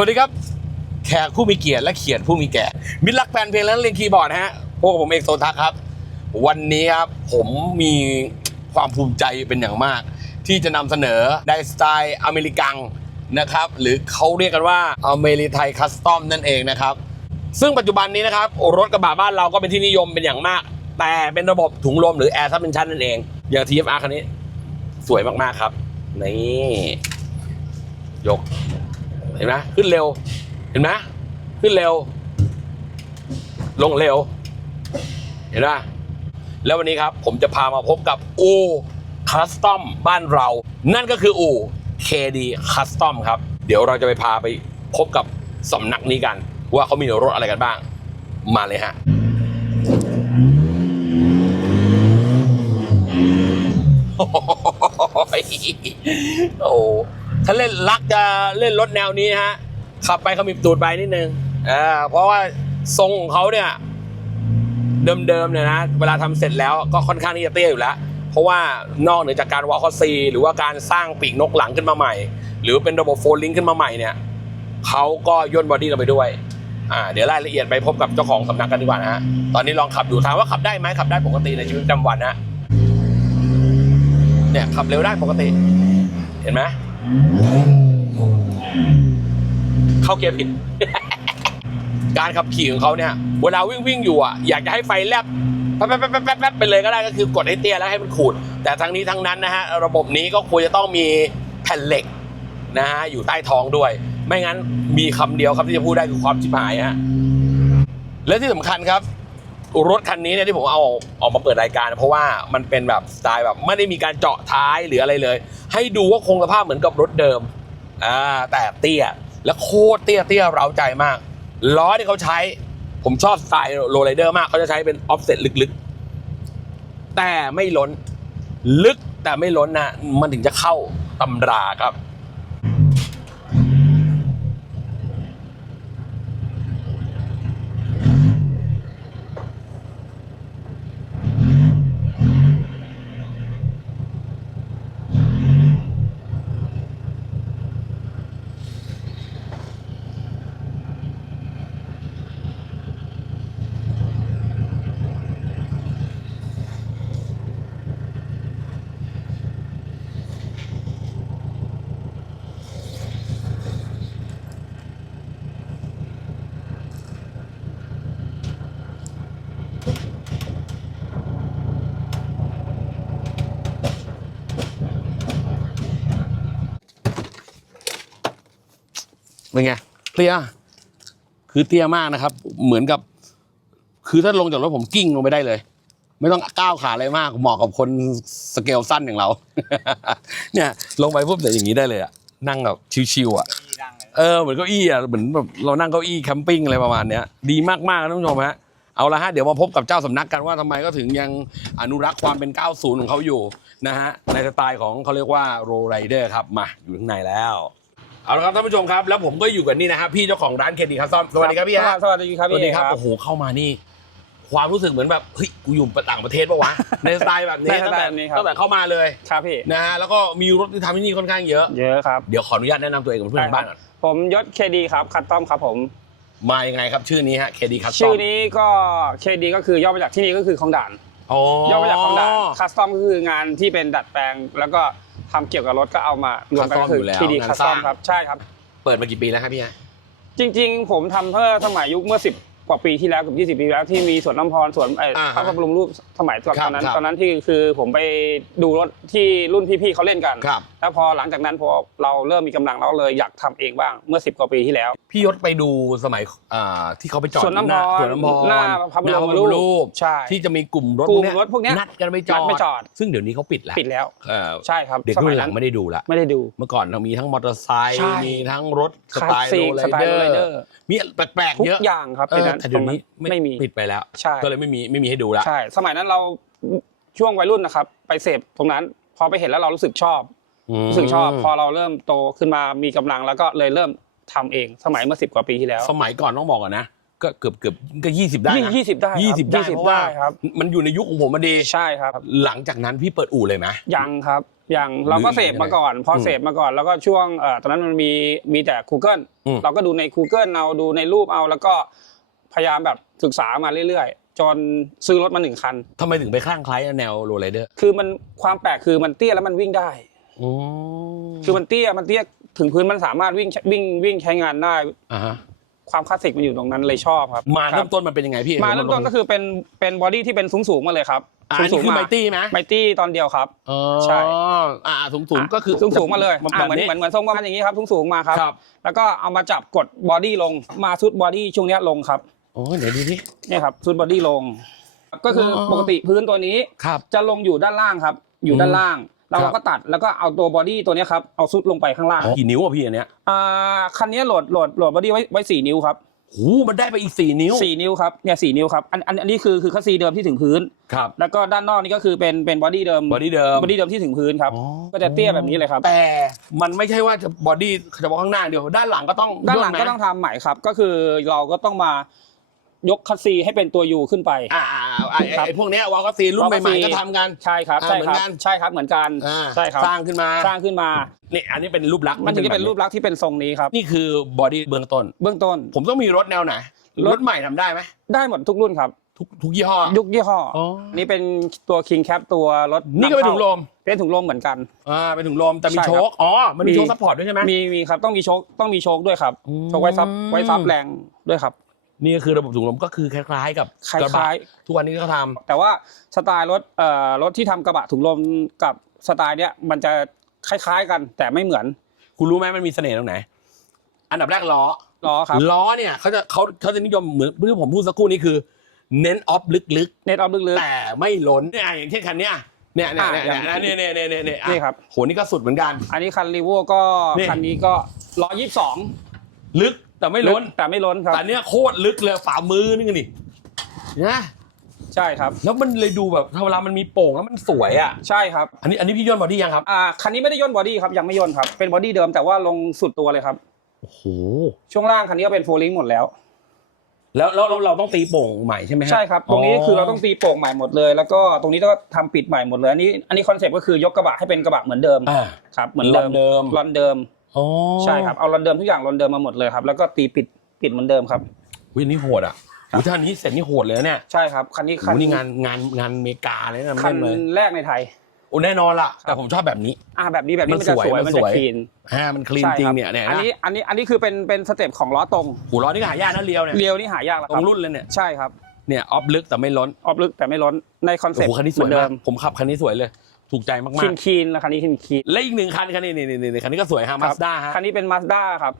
สวัสดีครับ แขกผู้มีเกียรติและเขียนผู้มีแก่ มิตรรักแฟนเพลงและเล่นคีย์บอร์ดนะฮะพวกบผมเอกโซทักครับ วันนี้ครับผมมีความภูมิใจเป็นอย่างมาก ที่จะนำเสนอในสไตล์อเมริกันนะครับ หรือเขาเรียกกันว่าอเมริไทยคัสตอมนั่นเองนะครับ ซึ่งปัจจุบันนี้นะครับ รถกระบะบ้านเราก็เป็นที่นิยมเป็นอย่างมาก แต่เป็นระบบถุงลมหรือแอร์ซับเป็นชั้นนั่นเองอย่าง TFR คันนี้ สวยมากๆครับ นี่ ยก เห็นไหมขึ้นเร็ว เห็นไหมขึ้นเร็ว ลงเร็ว เห็นไหมแล้ววันนี้ครับผมจะพามาพบกับอูคัสตอมบ้านเรา นั่นก็คืออู KD Custom ครับ เดี๋ยวเราจะไปพาไปพบกับสำนักนี้กัน ว่าเขามีรถอะไรกันบ้าง มาเลยฮะโอ้ ถ้าเล่นรักจะเล่นรถแนวนี้ฮะ ขับไปเขามีตูดไปนิดนึงอ่าเพราะว่าทรงของเขาเนี่ย เดิมๆเนี่ยนะ เวลาทำเสร็จแล้วก็ค่อนข้างที่จะเตี้ยอยู่แล้ว เพราะว่านอกเหนือจากการวอลคอซี หรือว่าการสร้างปีกนกหลังขึ้นมาใหม่ หรือเป็นระบบโฟลิงขึ้นมาใหม่เนี่ยเขาก็ย่นบอดี้เราไปด้วยอ่าเดี๋ยวรายละเอียดไปพบกับเจ้าของสำนักกันดีกว่านะฮะตอนนี้ลองขับดูถามว่าขับได้ไหมขับได้ปกติในชีวิตประจำวันนะเนี่ยขับเร็วได้ปกติ เห็นไหม เข้าเกียร์ผิด การขับขี่ของเขาเนี่ย เวลาวิ่งวิ่งอยู่อะ อยากจะให้ไฟแลบแป๊บแป๊บแป๊บแป๊บแป๊บไปเลยก็ได้ก็คือกดให้เตี้ยแล้วให้มันขูด แต่ทั้งนี้ทั้งนั้นนะฮะ ระบบนี้ก็ควรจะต้องมีแผ่นเหล็กนะฮะอยู่ใต้ท้องด้วย ไม่งั้นมีคำเดียวครับที่จะพูดได้คือความชิบหายฮะและที่สำคัญครับรถคันนี้เนี่ยที่ผมเอาออกมาเปิดรายการ เพราะว่ามันเป็นแบบสไตล์แบบไม่ได้มีการเจาะท้ายหรืออะไรเลย ให้ดูว่าคงสภาพเหมือนกับรถเดิมอ่าแต่เตี้ยและโคตรเตี้ยเตี้ยเร้าใจมากล้อที่เขาใช้ ผมชอบสไตล์โรลไรเดอร์มากเขาจะใช้เป็นออฟเซ็ตลึกๆ แต่ไม่ล้น ลึกแต่ไม่ล้นนะมันถึงจะเข้าตำราครับ เป็นไงเตี้ยคือเตี้ยมากนะครับ เหมือนกับ คือถ้าลงจากรถผมกิ้งลงไปได้เลย ไม่ต้องก้าวขาอะไรมากเหมาะกับคนสเกลสั้นอย่างเรา เนี่ย ลงไปปุ๊บแต่อย่างนี้ได้เลยอะนั่งแบบชิวๆอะเออเหมือนเก้าอี้อะเหมือนแบบเรานั่งเก้าอี้แคมปิ้งอะไรประมาณเนี้ยดีมากๆนะท่านผู้ชมฮะเอาละฮะเดี๋ยวมาพบกับเจ้าสำนักกันว่าทำไมก็ถึงยังอนุรักษ์ความเป็น 90 ของเขาอยู่นะฮะในสไตล์ของเขาเรียกว่าโรไรเดอร์ครับมาอยู่ข้างในแล้ว เอาละครับท่านผู้ชมครับแล้วผมก็อยู่กับนี่นะครับพี่เจ้าของร้านเคดีคัสตอมสวัสดีครับพี่ฮะสวัสดีครับสวัสดีครับพี่โอ้โหเข้ามานี่ ความรู้สึกเหมือนแบบเฮ้ยกูอยู่ต่างประเทศปะวะ ในสไตล์แบบนี้ในสตั้งไตแต่ล์นี้ครับ ตั้งแต่เข้ามาเลยครับพี่ นะฮะแล้วก็มีรถที่ทำที่นี่ค่อนข้างเยอะ เยอะครับ เดี๋ยวขออนุญาตแนะนำตัวเองกับเพื่อนทางบ้านก่อนผมยศเคดีครับคัตตอมครับผม มายังไงครับชื่อนี้ฮะเคดีคัสตอมชื่อนี้ก็เคดีก็คือย่อมาจากที่นี่ก็คือของด่านอ๋อ ย่อมาจากของด่านคัสตอมก็คืองานที่เป็นดัดแปลง แล้วก็ทำเกี่ยวกับรถก็เอามารวมกันก็คือเคดีคัสตอมครับใช่ครับ เปิดมากี่ปีแล้วครับพี่ฮะ จริง ๆ ผมทำเพื่อสมัยยุคเมื่อ 10 กว่าปีที่แล้วเกับ 20 ปีแล้วที่มีสวนน้ำพรสวนไอ้อ่าพระบรมรูปสมัยตครับอนนั้นครับ ตอนนั้นที่คือผมไปดูรถที่รุ่นพี่ๆเขาเล่นกัน ครับ แล้วพอหลังจากนั้นพอเราเริ่มมีกำลังเราเลยอยากทำเองบ้างเมื่อ 10 กว่าปีที่แล้ว พี่ยศไปดูสมัยอ่าที่เขาไปจอดสวนน้ำพรหาสวนน้ำพรหน้าพระบรมรูปรูปใช่ที่จะมีกลุ่มรถกลุ่มรถพวกเนี้ยนัดกันไปจอนัดดไปจอด ซึ่งเดี๋ยวนี้เขาปิดแล้วปิดแล้ว เออใช่ครับเด็กสรุ่มัยนหลันั้งนไม่ได้ดูละไม่ได้ดู เมื่อก่อนเรามีทั้งมอเตอร์ไซค์ใช่ มีทั้งรถสคลาไตสล์สิโรกลสไตล์เดอโรลร์ เดอร์มีแปลกทุๆเยกอะ อย่างครับเออในนั้นแต่เดี๋ยวนี้ไม่มีปิดไปแล้วใช่ก็เลยไม่มีไม่มีให้ดูละใช่ สมัยนั้นเราช่วงวัยรุ่นนะครับ ไปเสพตรงนั้น พอไปเห็นแล้วเรารู้สึกชอบมรู้สึกชอบ พอเราเริ่มโตขึ้นมามีกำลังแล้วก็เลยเริ่มทำเองสมัยเมื่อสิบกว่าปีที่แล้ว สมัยก่อนต้องบอกก่อนนะก็เกือบเกือบก็ยี่สิบได้ยี่นะยี่สิบได้ครับยี่สิบได้ยี่สิบเพราะว่าได้ครับมันอยู่ในยุคของผมมาดีใช่ครับ หลังจากนั้นพี่เปิดอู่เลยไหมยังครับอย่างเราก็หรือเสพมาก่อน พออมเสพมาก่อนแล้วก็ช่วงเอ่อตอนนั้นมันมีมีแต่ Google อืมเราก็ดูใน Google เอาดูในรูปเอาแล้วก็ พยายามแบบศึกษามาเรื่อยๆ จนซื้อรถมาหนึ่งคัน ทำไมถึงไปคลั่งไคล้แนวโรลไรเดอร์คือมันความแปลกคือมันเตี้ยแล้วมันวิ่งได้อืคือมันเตี้ยมันเตี้ยถึงพื้นมันสามารถวิ่งวิ่งวิ่งใช้งานได้ อ่าฮะความคลาสสิกมันอยู่ตรงนั้นเลยชอบครับมาคเริ่บ มต้นมันเป็นยังไงพี่มาเริ่มต้นก็คือเป็นเป็นบอดี้ที่เป็นสูงสูงๆมาเลยครับอ่าอันสูนี้งคือๆไมมาตี้ไหมไมตี้ตอนเดียวครับ อ๋อใช่ อ่าสูงสูงๆก็คือสูงสูงๆมาเลยแบบอ่าเหมือนนี้เหมือนเหมือนทรงประมาณอย่างนี้ครับสูงสูงๆมาครับ ครับ แล้วก็เอามาจับกดบอดี้ลงมาซุดบอดี้ช่วงเนี้ยลงครับ โอ้ยเดี๋ยวดูที่เนี่ยครับซุดบอดี้ลง ก็คือออ ปกติพื้นตัวนี้ครับ จะลงอยู่ด้านล่างครับ อยู่ด้านล่าง แล้วครัเราบ ก็ตัดแล้วก็เอาตัวบอดี้ตัวเนี้ยครับเอาซุดลงไปข้างล่างกี่นิ้วอะพี่อันเนี้ยอ่าคันนี้โหลดโหลดโหลดบอดี้ไว้ไว้สี่นิ้วครับหูมันได้ไปอีกสี่นิ้วสี่นิ้วครับเนี่ยสี่นิ้วครับอันอันอันนี้คือคือคัสซีเดิมที่ถึงพื้น ครับแล้วก็ด้านนอกนี่ก็คือเป็นเป็นบอดี้เดิมบอดี้เดิมบอดี้เดิมที่ถึงพื้นครับอ๋อก็จะเตี้ยแบบนี้เลยครับ แต่มันไม่ใช่ว่าจะบอดี้เฉพาะข้างหน้าเดียวด้านหลังก็ต้องด้านหลังย่ก็ต้องทำใหม่ครับ ก็คือเราก็ต้องมา ยกคัสซีให้เป็นตัวยูขึ้นไป อ่าอ่าอ่าไอ้ครับ ไอ้พวกเนี้ยวอลก็ซีรุ่นวอลใหก็ซีม่ๆก็ทำกัน ใช่ครับอ่าใช่เหมืคอนรับกัน ใช่ครับเหมือนกันอ่าใช่ครับสร้างขึ้นมาสร้างขึ้นมา นี่อันนี้เป็นรูปลักษณ์มันถึงจะเป็นแบบรูปลักษณ์ที่เป็นทรงนี้ครับ นี่คือบอดี้เบื้องต้น เบื้องต้น ผมต้องมีรถแนวไหนรรถถใหม่ทำได้ไหมได้หมดทุกรุ่นครับทุกทุกยี่ห้อ ยุคยี่ห้อออ นี่เป็นตัว King Cap ตัวรถนี่ก็เป็นถุงลมเป็นถุงลมเหมือนกัน อ่าเป็นถุงลมแต่มีใช่โชครับคอ๋อมันมีมีโชคซัพพอร์ตด้วยใช่ไหม มีมีครับต้องมีโชคต้องมีโชคด้วยครับอืม โชคไว้ซับไว้ซับแรงด้วยครับ นี่ก็คือระบบถุงลมก็คือคล้ายๆ กับคล้ายๆกระบะทุกวันนี้ก็ทำแต่ว่าสไตล์รถเอ่อรถที่ทำกระบะถุงลมกับสไตล์เนี้ยมันจะคล้ายๆกันแต่ไม่เหมือนคุณรู้ไหมมันมีเสน่ห์ตรงไหน อันดับแรกล้อ ล้อครับล้อเนี่ยเขาจะเขาเขาจะนิยมเหมือนที่ผมพูดสักครู่นี้คือ เน้นออฟลึกเน็ตออฟลึกๆแต่ไม่ล้นเนี่ยอย่างเช่นคันเนี้ยเนี่ยเนี่ยเนี่ยอะเนี่ยเนี่ยเนี่ยเนี่ยเนี่ยอะนี่ครับ โหนี่ก็สุดเหมือนกันๆอันนี้คันรีโวก็นี่ คันนี้ก็ร้อยยี่สิบสองลึก แต่ไม่ล้น แต่ไม่ล้นครับแต่เนี้ยโคตรลึกเลยฝ่ามือนี่ไงนี่นะใช่ครับ แล้วมันเลยดูแบบเวลามันมีโป่งแล้วมันสวยอะใช่ครับ อันนี้อันนี้พี่ย่นบอดี้ยังครับอ่าคันนี้ไม่ได้ย่นบอดี้ครับยังไม่ย่นครับ เป็นบอดี้เดิมแต่ว่าลงสุดตัวเลยครับโอ้โหช่วงล่างคันนี้ก็เป็นโฟลิงหมดแล้วแล้วแล้วแล้วเราต้องตีโป่งใหม่ใช่ไหมฮะใช่ครับตรงนี้คือเราต้องตีโป่งใหม่หมดเลย แล้วก็ตรงนี้ก็ทำปิดใหม่หมดเลยอันนี้อันนี้คอนเซ็ปต์ก็คือยกกระบะให้เป็นกระบะเหมือนเดิมอ่าครับเหมือนเดิมลอนเดิมล อนเดิมอ๋อใช่ครับเอาลอนเดิมทุกอย่างลอนเดิมมาหมดเลยครับ แล้วก็ตีปิดปิดเหมือนเดิมครับวินี่โหดอะโอ้ถ้าอันนี้เสร็จนี่โหดเลยนะเนี่ยใช่ครับคันนี้โหคันนี่งานงานงานอเมริกาเลยนะคันเล่นเลยแรกในไทย โอ้แน่นอนล่ะ แต่ผมชอบแบบนี้ อ่าแบบนี้แบบนี้มัมันนจะสวยสวยมันมันสจะวยคลีนฮะมันคลีนใช่จริงครับเนี่ยเนี่ยอันนะนี้อันนี้อันนี้คือเป็นเป็นสเต็ปของล้อตรงหูล้อนี่ก็หายากนะเรียวเนี่ยเรียวนี่หายากแล้วตครรับงรุ่นเลยเนี่ยใช่ครับเนี่ยออฟลึกแต่ไม่ล้นออบลึกแต่ไม่ล้นในคอนโอ้เซ็ปโหต์คันนี้สเหมืวยอนเดิมากมผมขับคันนี้สวยเลย ถูกใจมาคีกนคีนแล้วคันนี้คีนคีนๆและอีกหนึ่งคันคันนี้นี่นี่นี่คันนี้ก็สวยฮะมาสด้าฮะคันนี้เป็นมาสด้าครับ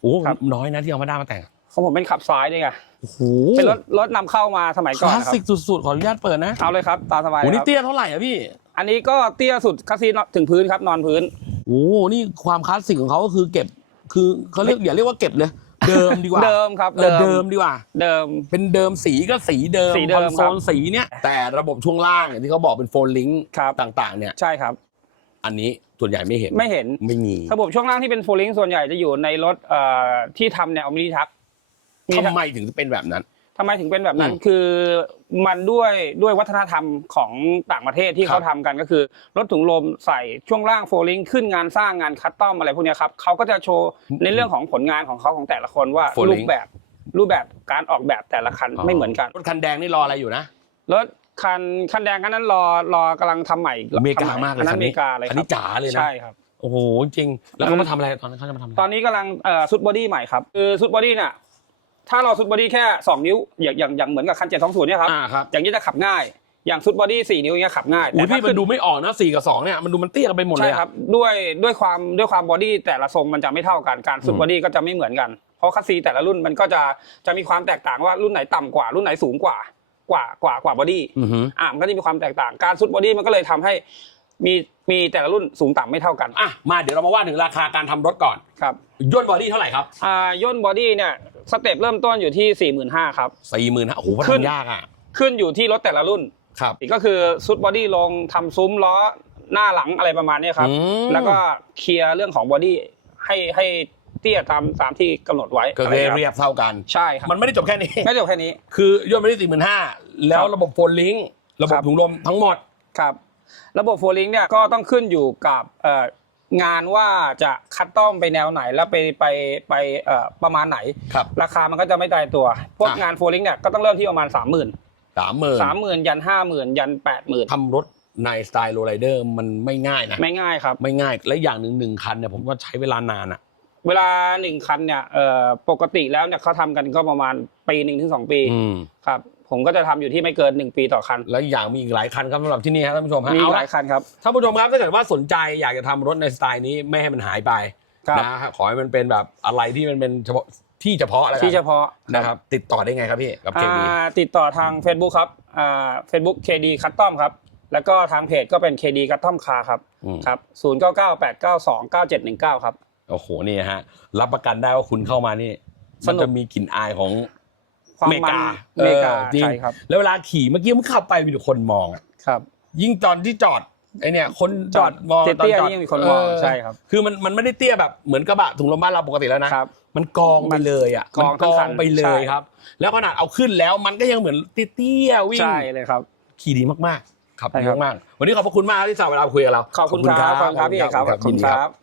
โอ้โหครับน้อยนะที่เอามาด้ามาแต่งของผมเป็นขับซ้ายด้วยไงโอ้โหเป็นรถรถนำเข้ามาสมัยคก่อนลาสนะครับสิกสุดๆขออนุญาตเปิดนะเอาเลยครับตามสบายโอ้เลยนี่ครับเตี้ยเท่าไหร่อะพี่ อันนี้ก็เตี้ยสุดคัสซีถึงพื้นครับนอนพื้นโอ้โหนี่ความคลาสสิกของเขาก็คือเก็บ คือเขาเรียกอย่าเรียกว่าเก็บเลย เดิมดีกว่าเดิมครับเออเดิมดีกว่า เดิม เป็นเดิมสีก็สีเดิมสีเดิมคอนโซครับลสีเนี่ยแต่ระบบช่วงล่างอย่างที่เขาบอกเป็นโฟลลิงครับต่างๆ เนี่ย ใช่ครับ อันนี้ส่วนใหญ่ไม่เห็นไม่เห็น ไม่มีระบบช่วงล่างที่เป็นโฟลิงส่วนใหญ่จะอยู่ในรถเอ่อที่ทำแนวมินิทัก ทำไมถึงเป็นแบบนั้นทำไมถึงเป็นแบบนั้นอืมคือมันด้วยด้วยวัฒนธรรมของต่างประเทศที่ครับเขาทำกันก็คือรถถุงลมใส่ช่วงล่างโฟลิงขึ้นงานสร้างงานคัสตอมอะไรพวกเนี้ยครับเขาก็จะโชว์ในเรื่องของผลงานของเขาของแต่ละคนว่า Folding รูปแบบรูปแบบการออกแบบแต่ละคันไม่เหมือนกันรถคันแดงนี่รออะไรอยู่นะรถคันคันแดงคันนั้นรอรอกำลังทำใหม่อเมริกาทำใหมากเลยอันนั้นคัอนเมนี้ริกาเลยคันครันี้บจ๋าเลยนะใช่ครับโอ้โหจริงๆแล้วเขามาทำอะไรตอนนั้นเขาจะมาทำอะไรตอนนี้กำลังเอ่อซุดบอดี้ใหม่ครับคือซุดบอดี้เนี่ย ถ้าเราซุดบอดี้แค่สองนิ้วอย่างอย่างอย่างเหมือนกับคันเจ็ดสองศูนย์เนี่ยครับอ่าครับอย่างนี้จะขับง่าย อย่างซุดบอดี้สี่นิ้วอย่างเงี้ยขับง่ายอุ้ยแต่พี่ถ้ามันขึ้นดูไม่ออกนะสี่กับสองเนี่ยมันดูมันเตี้ยกันไปหมดเลใช่ยอะครับด้วยด้วยความด้วยความบอดี้แต่ละทรงมันจะไม่เท่ากันการซุดอืมบอดี้ก็จะไม่เหมือนกัน เพราะคัสซีแต่ละรุ่นมันก็จะจะมีความแตกต่างว่ารุ่นไหนต่ำกว่ารุ่นไหนสูงกว่ากว่ากว่ากว่าบอดี้ อือหืออะมันก็จะมีความแตกต่าง การซุดบอดี้มันก็เลยทำให้มีมีแต่ละรุ่นสูงต่ำไม่เท่ากันอะมาเดี๋ยวเรามาว่าถึงราคาการทำรถก่อน ครับย่นบอดี้เท่าไหร่ครับ อ่าย่นบอดี้เนี่ย สเต็ปเริ่มต้นอยู่ที่สี่หมื่นห้าครับ สี่หมื่นโอ้โหมันขึ้น ทำยากอะ ขึ้นอยู่ที่รถแต่ละรุ่นครับอีกก็คือซุดบอดี้ลงทำซุ้มล้อหน้าหลังอะไรประมาณเนี้ยครับ อืมแล้วก็เคลียร์เรื่องของบอดี้ให้ให้เตี้ยตามตามที่กำหนดไว้ก็อะไรเรียครับเรียบเท่ากัน ใช่ครับมันไม่ได้จบแค่นี้ ไม่จบแค่นี้ คือย่นไปได้สี่หมื่นห้าแล้วครับระบบโฟลลิงระบบครับถุงลมทั้งหมด ครับ ระบบโฟลิงเนี่ยก็ต้องขึ้นอยู่กับเอ่อ งานว่าจะคัดต้อมไปแนวไหนแล้วไปไปไปเอ่อประมาณไหนครับราคามันก็จะไม่ตายตัว พวกอะงานโฟลิงเนี่ยก็ต้องเริ่มที่ประมาณ3 0 0 0 0ื่นสามหมื่นสามหมื่นยันห้าหมื่นยันแปดหมื่นทำรถในสไตล์โรลไรเดอร์มันไม่ง่ายนะไม่ง่ายครับ ไม่ง่ายและอย่างหนึ่งหนึ่งคันเนี่ยผมว่าใช้เวลานานอะเวลาหนึ่งคันเนี่ยเอ่อปกติแล้วเนี่ยเขาทำกันก็ประมาณปีหนึ่งถึงสองปีอืมครับ ผมก็จะทำอยู่ที่ไม่เกินหนึ่งปีต่อคัน แล้วอย่างมีอีกหลายคันครับสำหรับที่นี่ฮะท่านผู้ชมฮะมีเอาหละลายคันครับท่านผู้ชมครับถ้าเกิดว่าสนใจอยากจะทำรถในสไตล์นี้ไม่ให้มันหายไปครับนะฮะขอให้มันเป็นแบบอะไรที่มันเป็นเฉพาะที่เฉพาะแล้วกันที่เฉพาะนะครับ ติดต่อได้ไงครับพี่กับเคบีอ่าติดต่อทาง Facebook ครับอ่า Facebook KD Custom ครับแล้วก็ทางเพจก็เป็น KD Custom Car ครับครับ0 9 9 8 9 2 9 7 1 9ครับโอ้โหนี่ฮะรับประกันได้ว่าคุณเข้ามานี่สนุกมันจะมีกลิ่นอายของ ความเมมันกาเมกาออจริงใช่ครับแล้วเวลาขี่เมื่อกี้มันขับไปมีแต่คนมองอะครับ ยิ่งตอนที่จอดไอเนี่ย คนจอดมองเตี้ยๆตอจอดยิ่งมีคนมองใช่ครับ คือมันมันไม่ได้เตี้ยแบบเหมือนกระบะถุงลมบ้านเราปกติแล้วนะ ครับ มันกองไปเลยอะกองมันทั้งคันไปเลใช่ ยครับ แล้วขนาดเอาขึ้นแล้วมันก็ยังเหมือนเตี้ยๆวิ่ง ใช่เลยครับ ขี่ดีมากๆ ครับใช่ดีครับ มากๆ วันนี้ขอบพระคุณมากที่สาวเวลาคุยกับเราขอบคุณครับขอบคุณครับพี่เอกครับขอบคุณยินดีครับ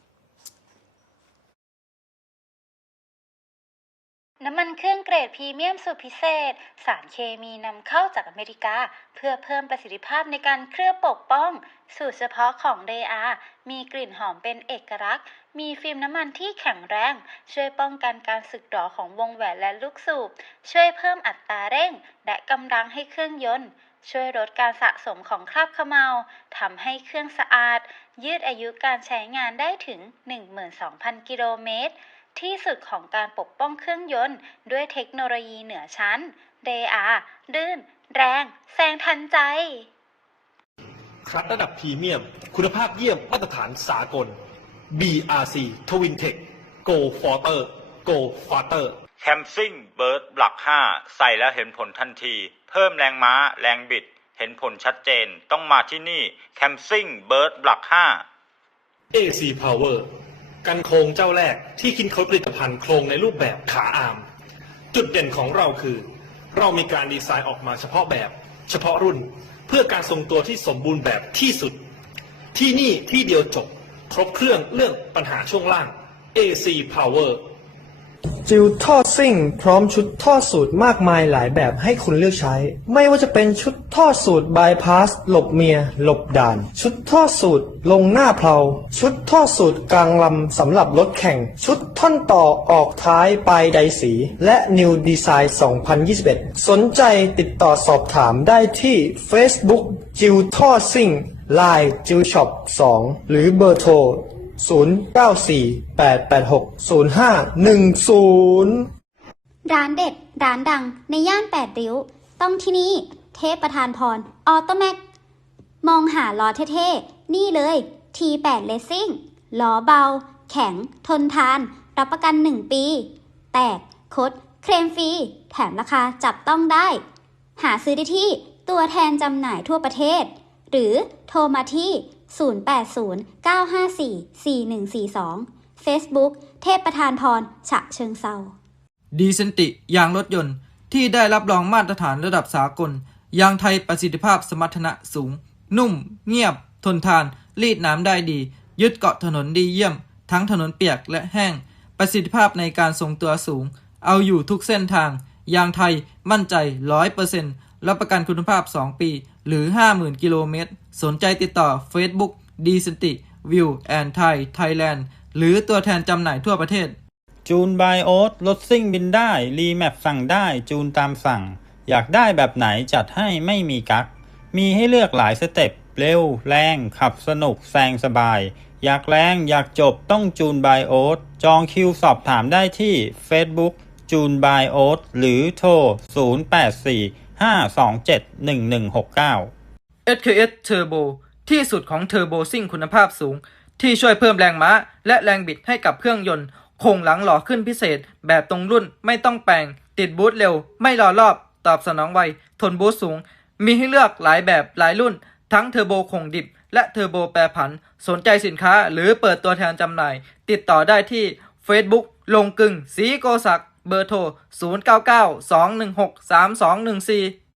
น้ำมันเครื่องเกรดพรีเมียมสูตรพิเศษ สารเคมีนำเข้าจากอเมริกา เพื่อเพิ่มประสิทธิภาพในการเคลือบปกป้อง สูตรเฉพาะของเดอามีกลิ่นหอมเป็นเอกลักษณ์ มีฟิล์มน้ำมันที่แข็งแรง ช่วยป้องกันการสึกหรอของวงแหวนและลูกสูบ ช่วยเพิ่มอัตราเร่ง และกำลังให้เครื่องยนต์ ช่วยลดการสะสมของคราบขมเมาทำให้เครื่องสะอาด ยืดอายุการใช้งานได้ถึง 12,000 กิโลเมตร ที่สุดของการปกป้องเครื่องยนต์ ด้วยเทคโนโลยีเหนือชั้น DA ลื่น แรง แซงทันใจคลัตระดับพรีเมียม คุณภาพเยี่ยมมาตรฐานสากล BRC Twin Tech Go Forter Go Farther แคมซิ่งเบิร์ดหลัก 5 ใส่แล้วเห็นผลทันที เพิ่มแรงม้า แรงบิด เห็นผลชัดเจน ต้องมาที่นี่แคมซิ่งเบิร์ดหลัก 5 AC Power กันโครงเจ้าแรกที่คิดค้นผลิตภัณฑ์โครงในรูปแบบขาอาม จุดเด่นของเราคือ เรามีการดีไซน์ออกมาเฉพาะแบบ เฉพาะรุ่น เพื่อการทรงตัวที่สมบูรณ์แบบที่สุด ที่นี่ที่เดียวจบ ครบเครื่องเรื่องปัญหาช่วงล่าง AC Power จิวท่อซิ่ง พร้อมชุดท่อสูตรมากมายหลายแบบให้คุณเลือกใช้ ไม่ว่าจะเป็นชุด ท่อสูตรบายพาสหลบเมีย หลบด่าน ชุดท่อสูตรลงหน้าเพลา ชุดท่อสูตรกลางลำสำหรับรถแข่ง ชุดท่อนต่อออกท้ายปลายใดสี และ New Design 2021 สนใจติดต่อสอบถามได้ที่ Facebook จิวท่อซิ่ง Line จิวช็อป2หรือเบอร์โทร 0948860510 ร้านเด็ด ร้านดังในย่านแปดริ้ว ต้องที่นี่ เทพประธานพรออโตแม็กมองหาล้อเท่ๆ นี่เลย T8 Racing ล้อเบา แข็ง ทนทาน รับประกัน 1 ปี แตก คด เคลมฟรี แถมราคาจับต้องได้ หาซื้อได้ที่ตัวแทนจำหน่ายทั่วประเทศ หรือโทรมาที่ 0809544142 Facebook เทพประธานพร ฉะเชิงเซาดีเซนติยางรถยนต์ที่ได้รับรองมาตรฐานระดับสากล ยางไทยประสิทธิภาพสมรรถนะสูง นุ่ม เงียบ ทนทาน รีดน้ำได้ดี ยึดเกาะถนนดีเยี่ยม ทั้งถนนเปียกและแห้ง ประสิทธิภาพในการทรงตัวสูง เอาอยู่ทุกเส้นทาง ยางไทยมั่นใจ 100%รับประกันคุณภาพ 2 ปี หรือ 50,000 กิโลเมตร สนใจติดต่อ Facebook ดีเซนติวิวแอนไทยไทยแลนด์หรือตัวแทนจำหน่ายทั่วประเทศ จูนบายโอ๊ตรถซิ่งบินได้ รีแมปสั่งได้ จูนตามสั่ง อยากได้แบบไหนจัดให้ไม่มีกัก มีให้เลือกหลายสเต็ป เร็ว แรง ขับสนุก แซงสบาย อยากแรง อยากจบต้องจูนบายโอ๊ตจองคิวสอบถามได้ที่ Facebook จูนบายโอ๊ตหรือโทร 0845271169 SKS Turbo ที่สุดของเทอร์โบซิ่งคุณภาพสูง ที่ช่วยเพิ่มแรงม้า และแรงบิดให้กับเครื่องยนต์โครงหลังหล่อขึ้นพิเศษ แบบตรงรุ่นไม่ต้องแปลง ติดบูทเร็ว ไม่รอรอบ ตอบสนองไว ทนบูสสูง มีให้เลือกหลายแบบหลายรุ่น ทั้งเทอร์โบคงดิบ และเทอร์โบแปรผัน สนใจสินค้าหรือเปิดตัวแทนจำหน่าย ติดต่อได้ที่ Facebook ลงกึ่งสีโกศักเบอร์โทร 0992163214